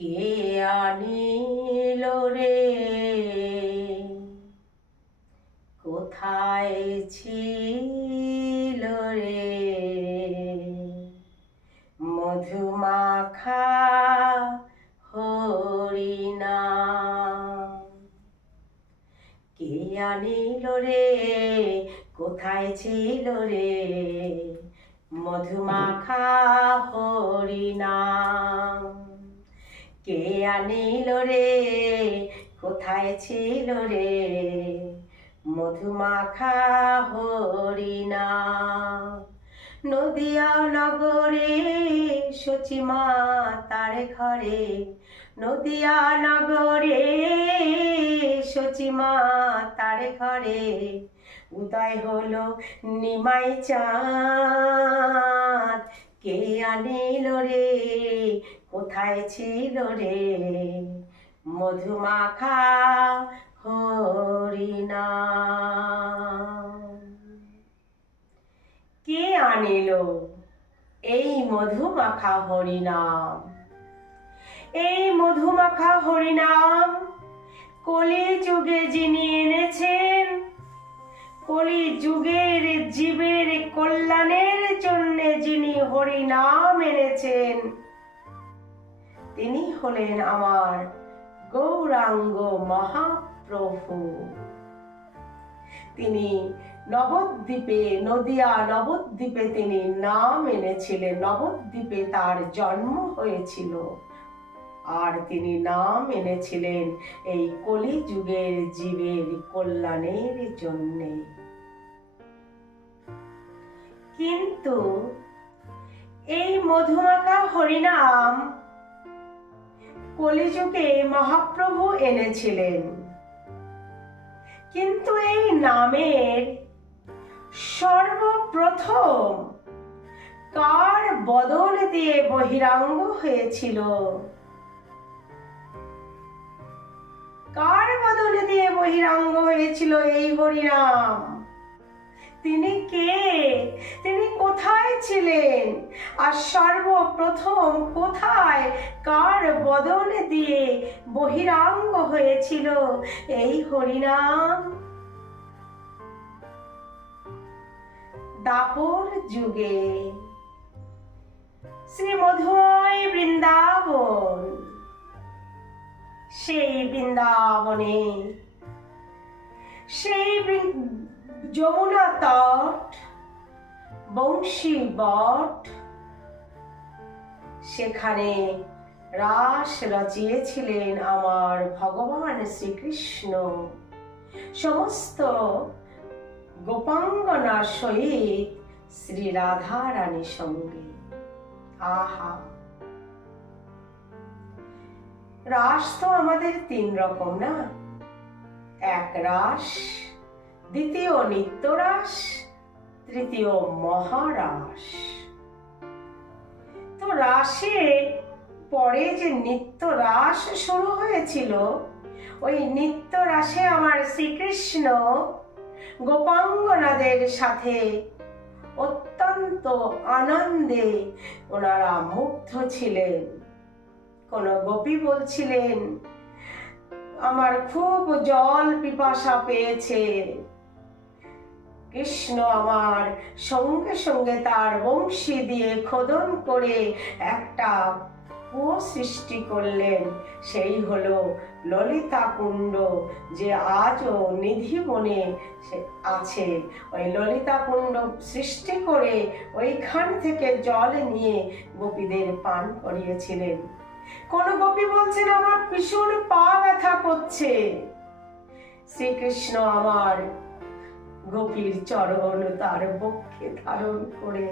কে আনিল রে, কোথায় ছিল রে, মধুমাখা হরিনাম। কে আনিল রে, কোথায় ছিল রে, মধুমাখা হরিনাম। কে আনিল রে, কোথায় ছিল রে, মধুমাখা হরিনাম। নদিয়া নগরে সচিমা তার ঘরে, নদিয়া নগরে সচিমা তার ঘরে, উদয় হলো নিমাই চাঁদ। কে আনিল রে, কোথায় ছিল রে, মধুমাখা হরিনাম। কে আনিল এই মধুমাখা হরিনাম? এই মধুমাখা হরিনাম কলি যুগে যিনি এনেছেন, কলি যুগের জীবের কল্যাণের জন্য যিনি হরিনাম এনেছেন, তিনি হলেন আমার গৌরাঙ্গ মহাপ্রভু। তিনি নবদ্বীপে, নদিয়া নবদ্বীপে তিনি নাম এনেছিলেন। নবদ্বীপে তার জন্ম হয়েছিল, আর তিনি নাম এনেছিলেন এই কলি যুগের জীবের কল্যাণের জন্যে। কিন্তু এই মধুমাখা হরিনাম কলিযুগে মহাপ্রভু এনেছিলেন, কিন্তু এই নামের সর্বপ্রথম কার বদন দিয়ে বহিরাঙ্গ হয়েছিল? কার বদন দিয়ে বহিরাঙ্গ হয়েছিল এই হরিনাম? তিনি কে? তিনি কোথায় ছিলেন? আর সর্বপ্রথম কোথায়, কার বদন দিয়ে বহিরাঙ্গ হয়েছিল এই হরিনাম? দাপর যুগে শ্রী মধুময় বৃন্দাবন, সেই বৃন্দাবনে, সেই যমুনা তট, বংশী বট, সেখানে রাস রচিয়েছিলেন আমার ভগবান শ্রীকৃষ্ণ সমস্ত গোপাঙ্গনার সহিত শ্রী রাধা রানীর সঙ্গে। আহা, রাস তো আমাদের তিন রকম না? এক রাস, দ্বিতীয় নিত্য রাস, তৃতীয় মহারাস। তো রাসে পরে যে নিত্য রাস শুরু হয়েছিল, ওই নিত্য রাসে আমার শ্রীকৃষ্ণ গোপাঙ্গনাদের সাথে অত্যন্ত আনন্দে ওনারা মুগ্ধ ছিলেন। কোন গোপী বলছিলেন, আমার খুব জল পিপাসা পেয়েছে। কৃষ্ণ আমার সঙ্গে সঙ্গে তার বংশী দিয়ে খোদন করে একটা কুয়ো সৃষ্টি করলেন, সেই হলো ললিতা কুণ্ড, যে আজও নিধিবনে আছে। ওই ললিতা কুণ্ড সৃষ্টি করে ওইখান থেকে জল নিয়ে গোপীদের পান করিয়েছিলেন। কোন গোপী বলছেন, আমার ভীষণ পা ব্যথা করছে। শ্রীকৃষ্ণ আমার গোপীর চরণ তার বক্ষে ধারণ করে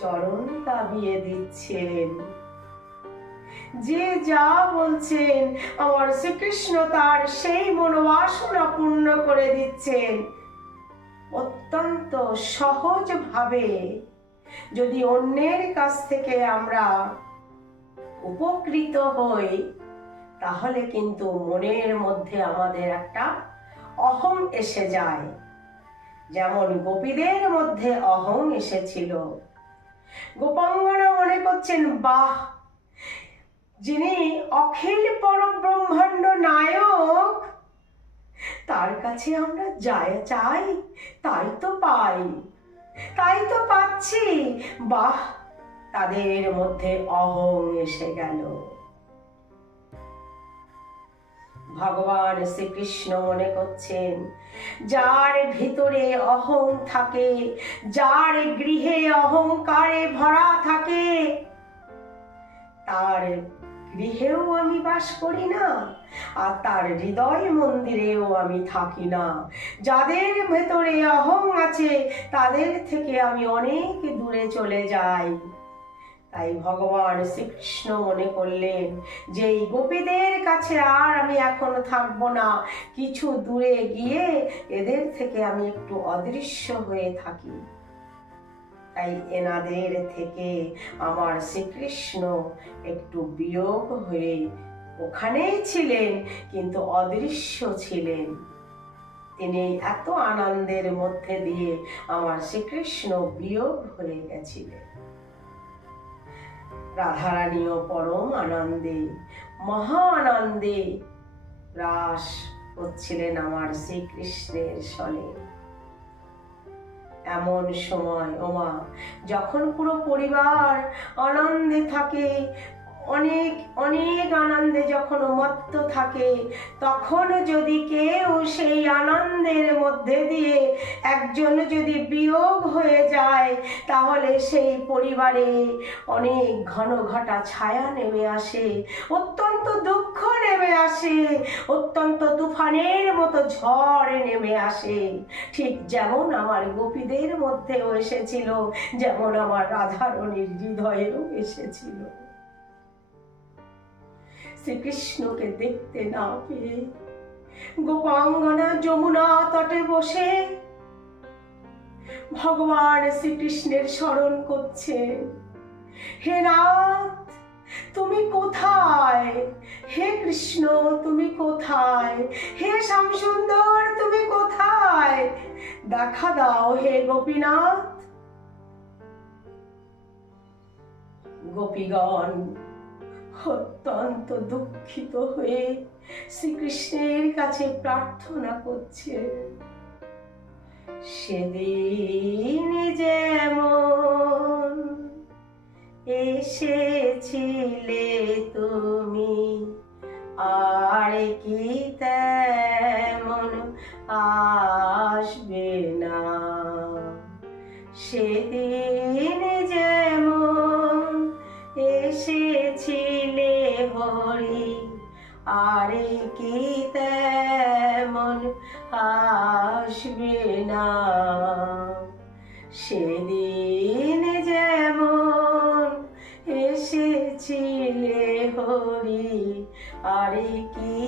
চরণ দাবিয়ে দিচ্ছেন। যে যা বলছেন আমার শ্রীকৃষ্ণ তার সেই মনোবাসনা পূর্ণ করে দিচ্ছেন অত্যন্ত সহজ ভাবে। যদি অন্যের কাছ থেকে আমরা উপকৃত হই, তাহলে কিন্তু মনের মধ্যে আমাদের একটা অহং এসে যায়। যেমন গোপীদের মধ্যে অহং এসেছিল। গোপাঙ্গনা মনে করছেন, বাহ, যিনি অখিল পরব্রহ্মাণ্ড নায়ক, তার কাছে আমরা চাই তাই তো পাই, তাই তো পাচ্ছি। বাহ, তাদের মধ্যে অহং এসে গেল। ভগবান শ্রীকৃষ্ণ মনে করছেন, যার ভিতরে অহং থাকে, যার গৃহে অহংকারে ভরা থাকে, তার গৃহেও আমি বাস করি না, আর তার হৃদয় মন্দিরেও আমি থাকি না। যাদের ভেতরে অহং আছে তাদের থেকে আমি অনেক দূরে চলে যাই। তাই ভগবান শ্রীকৃষ্ণ মনে করলেন যে এই গোপীদের কাছে আর আমি এখন থাকবো না, কিছু দূরে গিয়ে এদের থেকে আমি একটু অদৃশ্য হয়ে থাকি। তাই এনাদের থেকে আমার শ্রীকৃষ্ণ একটু বিয়োগ হয়ে ওখানেই ছিলেন, কিন্তু অদৃশ্য ছিলেন। তিনি এত আনন্দের মধ্যে দিয়ে আমার শ্রীকৃষ্ণ বিয়োগ হয়ে গেছিলেন। রাধারানীও পরম আনন্দে, মহা আনন্দে রাস করছিলেন আমার শ্রীকৃষ্ণের সনে। এমন সময় ওমা, যখন পুরো পরিবার আনন্দে থাকে, অনেক অনেক আনন্দে যখন মত্ত থাকে, তখন যদি কেউ সেই আনন্দের মধ্যে দিয়ে একজন যদি বিয়োগ হয়ে যায়, তাহলে সেই পরিবারে অনেক ঘন ঘটা ছায়া নেমে আসে, অত্যন্ত দুঃখ নেমে আসে, অত্যন্ত তুফানের মতো ঝড় নেমে আসে। ঠিক যেমন আমার গোপীদের মধ্যেও এসেছিল, যেমন আমার রাধারানীর হৃদয়েও এসেছিল। শ্রীকৃষ্ণকে দেখতে না পেয়ে গোপাঙ্গনা যমুনা তটে বসে ভগবান শ্রীকৃষ্ণের স্মরণ করছেন। হে নাথ, তুমি কোথায়? হে কৃষ্ণ, তুমি কোথায়? হে শ্যামসুন্দর, তুমি কোথায়? দেখা দাও হে গোপীনাথ। গোপীগণ অত্যন্ত দুঃখিত হয়ে শ্রীকৃষ্ণের কাছে প্রার্থনা করছে, সেদিন যেমন এসেছিলে তুমি, আর কি তেমন আসবে না। সেদিন যেমন এসেছিলে হরি, আর কি তেমন আসবে না। সেদিন যেমন এসেছিলে হরি, আর কি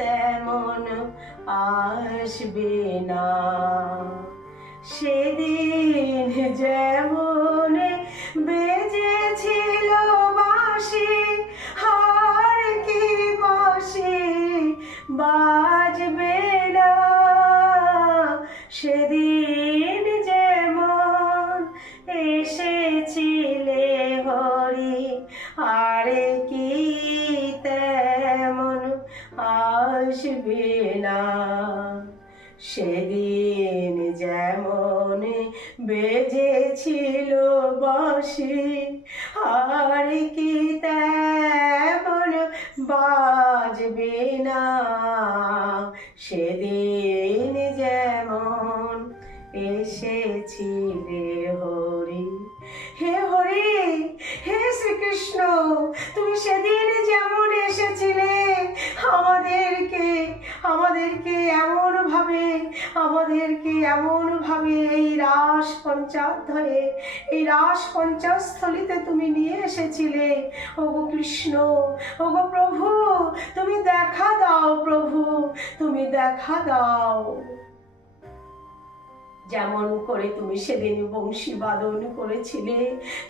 তেমন আসবে না। সেদিন যেমন বেজেছিল বাঁশি, আর কি বাঁশি বাজবে না। সেদিন যেমন এসেছিলে হরি, আর কি তেমন আসবে না। সেদিন যেমন বেজেছিল বাঁশি, আর কি তেমন বাজবে না। সেদিন যেমন এসেছিলে হরি। হে হরি, হে শ্রীকৃষ্ণ, তুমি সেদিন যেমন এসেছিলে আমাদেরকে এমন ভাবে এই রাস পঞ্চাধ্যায়ে, এই রাস পঞ্চস্থলিতে তুমি নিয়ে এসেছিলে। ওগো কৃষ্ণ, ওগো প্রভু, তুমি দেখা দাও প্রভু, তুমি দেখা দাও। যেমন করে তুমি সেদিন বংশী বাদন করেছিলে,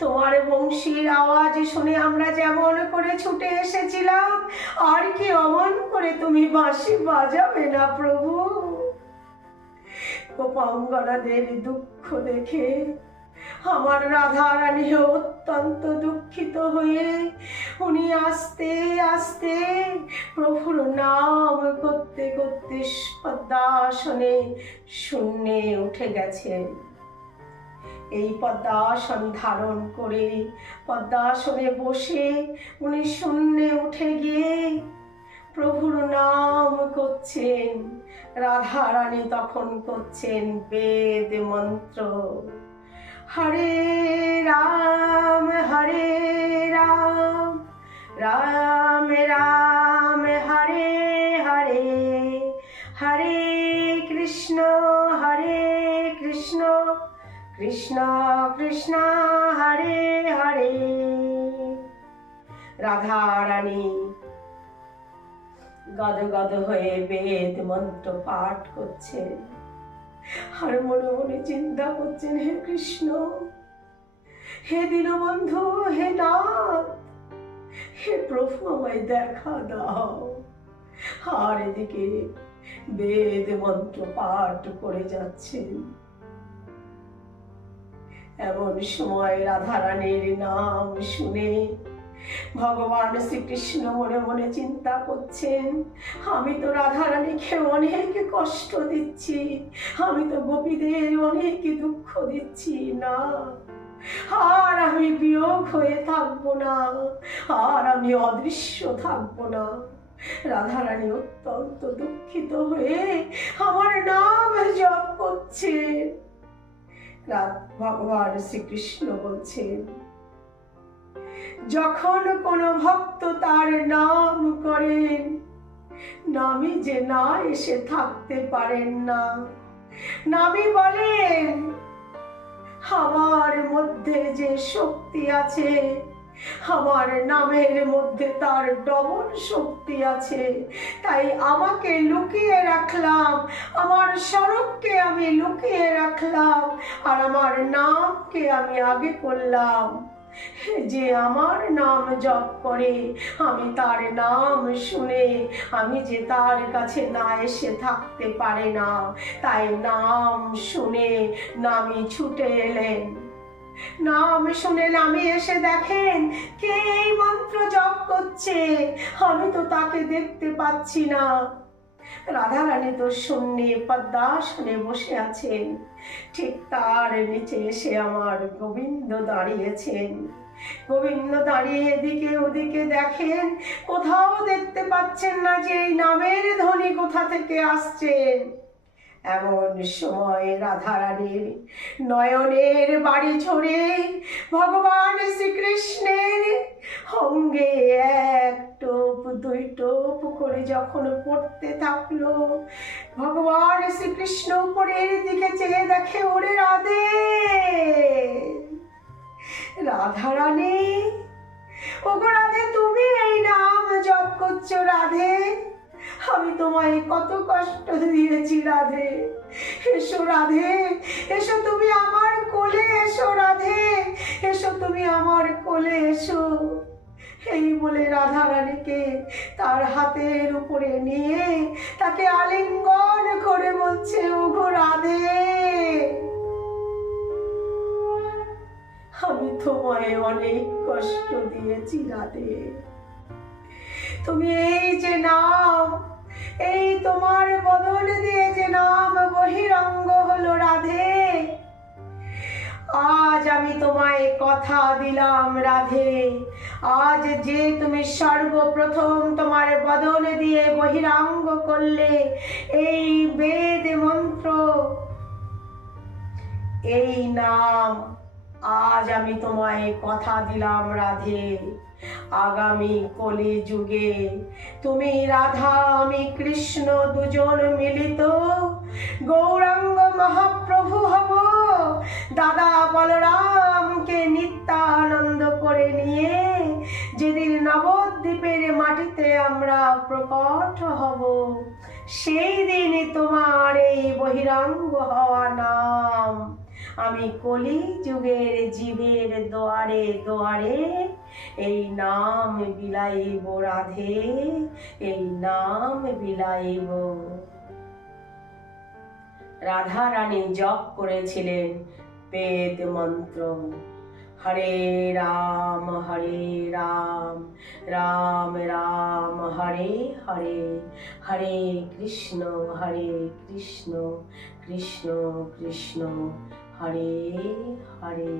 তোমার বংশীর আওয়াজ শুনে আমরা যেমন করে ছুটে এসেছিলাম, আর কি অমন করে তুমি বাঁশি বাজাবে না প্রভু? গোপাঙ্গনাদের দুঃখ দেখে আমার রাধা রানী অত্যন্ত দুঃখিত হয়ে উনি আস্তে আস্তে প্রভুর নাম করতে করতে পদ্মাসনে শূন্যে উঠে গেছেন। এই পদ্মাসন ধারণ করে পদ্মাসনে বসে উনি শূন্যে উঠে গিয়ে প্রভুর নাম করছেন। রাধা রানী তখন করছেন বেদ মন্ত্র, হরে রাম রাম রাম হরে হরে, হরে কৃষ্ণ কৃষ্ণ কৃষ্ণ হরে হরে। রাধা রানী গদগদ হয়ে বেদ মন্ত্র পাঠ করছেন আর মনে মনে চিন্তা করছেন, হে কৃষ্ণ, হে দীনবন্ধু, হে নাথ, হে প্রভু, আমায় দেখা দাও। আর এদিকে বেদ মন্ত্র পাঠ করে যাচ্ছেন। এমন সময় রাধা রানীর নাম শুনে ভগবান শ্রীকৃষ্ণ মনে মনে চিন্তা করছেন, আমি তো রাধা রানীকে অনেক কষ্ট দিচ্ছি, আমি তো গোপীদের অনেক দুঃখ দিচ্ছি না, আর আমি বিয়োগ হয়ে থাকবো না, আর আমি অদৃশ্য থাকবো না। রাধা রানী অত্যন্ত দুঃখিত হয়ে আমার নাম জপ করছে। ভগবান শ্রীকৃষ্ণ বলছেন, যখন কোন ভক্ত তার নাম করেন, নামে যে না এসে থাকতে পারেন না। নামে বলেন, আমার মধ্যে যে শক্তি আছে, আমার নামের মধ্যে তার ডবল শক্তি আছে, তাই আমাকে লুকিয়ে রাখলাম, আমার স্বরূপকে আমি লুকিয়ে রাখলাম, আর আমার নামকে আমি আগে করলাম। যে আমার নাম জপ করে, আমি তার নাম শুনে আমি যে তার কাছে না এসে থাকতে পারে না, তাই নাম শুনে নামি ছুটে এলেন। নাম শুনে নামে এসে দেখেন কে এই মন্ত্র জপ করছে, আমি তো তাকে দেখতে পাচ্ছি না। রাধা রানী তো শূন্যে পদ্মাসনে বসে আছেন, ঠিক তার নিচে এসে আমার গোবিন্দ দাঁড়িয়েছেন। গোবিন্দ দাঁড়িয়ে এদিকে ওদিকে দেখেন, কোথাও দেখতে পাচ্ছেন না যে এই নামের ধ্বনি কোথা থেকে আসছেন। এমন সময় রাধা রানীর নয়নের বাড়ি ঝরে ভগবান শ্রীকৃষ্ণের অঙ্গে এক টোপ দুই টোপ করে যখন পড়তে থাকলো, ভগবান শ্রীকৃষ্ণ উপরের দিকে চেয়ে দেখে, ওরে রাধে, রাধা রানী, ওগো রাধে, তুমি এই নাম জপ করছো রাধে, আমি তোমায় কত কষ্ট দিয়েছি রাধে, এসো রাধে, এসো তুমি আমার কোলে এসো রাধে, এসো তুমি আমার কোলে এসো। এই বলে রাধা রানীকে তার হাতের উপরে নিয়ে তাকে আলিঙ্গন করে বলছে, ওগো রাধে, আমি তোমায় অনেক কষ্ট দিয়েছি রাধে, তুমি এই যে নাম, এই তোমার বদন দিয়ে যে নাম বহিরঙ্গ হলো রাধে, আজ আমি তোমায় কথা দিলাম রাধে, আজ যে তুমি সর্বপ্রথম তোমার বদন দিয়ে বহিরাঙ্গ করলে এই বেদ মন্ত্র, এই নাম, আজ আমি তোমায় কথা দিলাম রাধে, আগামী কলি যুগে তুমি রাধা আমি কৃষ্ণ দুজন মিলিত গৌরাঙ্গ মহাপ্রভু হব। দাদা বলরামকে নিত্যানন্দ করে নিয়ে যেদিন নবদ্বীপের মাটিতে আমরা প্রকট হব, সেই দিন তোমার এই বহিরাঙ্গ হওয়া নাম আমি কলি যুগের জীবের দোয়ারে দোয়ারে এই নাম বিলাইব রাধে, এই নাম বিলাইব। রাধা রানী জপ করেছিলেন, বেদ মন্ত্র। হরে রাম রাম রাম হরে হরে, হরে কৃষ্ণ কৃষ্ণ কৃষ্ণ হরে হরে।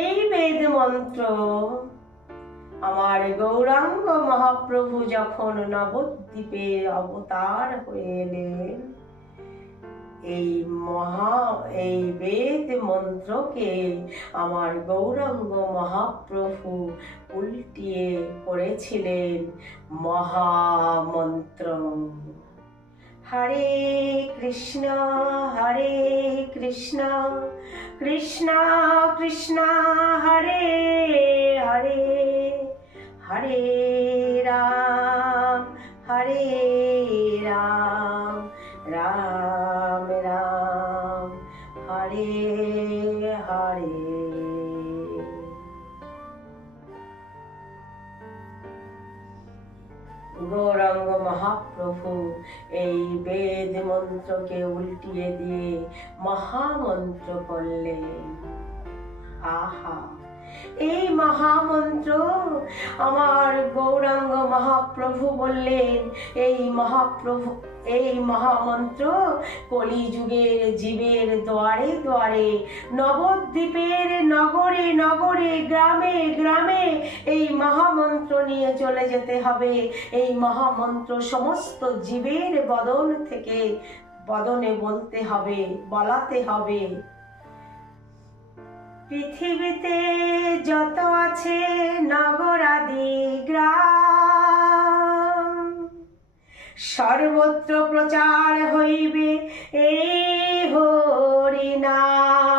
এই বেদ মন্ত্র আমার গৌরাঙ্গ মহাপ্রভু যখন নবদ্বীপে অবতার হয়ে এলেন, এই বেদ মন্ত্রকে আমার গৌরাঙ্গ মহাপ্রভু উল্টিয়ে করেছিলেন মহামন্ত্র। হরে কৃষ্ণ কৃষ্ণ কৃষ্ণ হরে হরে, হরে রাম রাম রাম হরে হরে। গৌরাঙ্গ মহাপ্রভু এই বেদ মন্ত্রকে উল্টিয়ে দিয়ে মহামন্ত্র করলেন। আহা, এই মহামন্ত্র আমার গৌরাঙ্গ মহাপ্রভু বললেন, এই মহামন্ত্র কলিযুগের জীবের দ্বারে দ্বারে, নবদ্বীপের নগরে নগরে, গ্রামে গ্রামে এই মহামন্ত্র নিয়ে চলে যেতে হবে। এই মহামন্ত্র সমস্ত জীবের বদনে বলতে হবে, বলাতে হবে। পৃথিবীতে যত আছে নগরাদি গ্রাম, সর্বত্র প্রচার হইবে এই হরি নাম।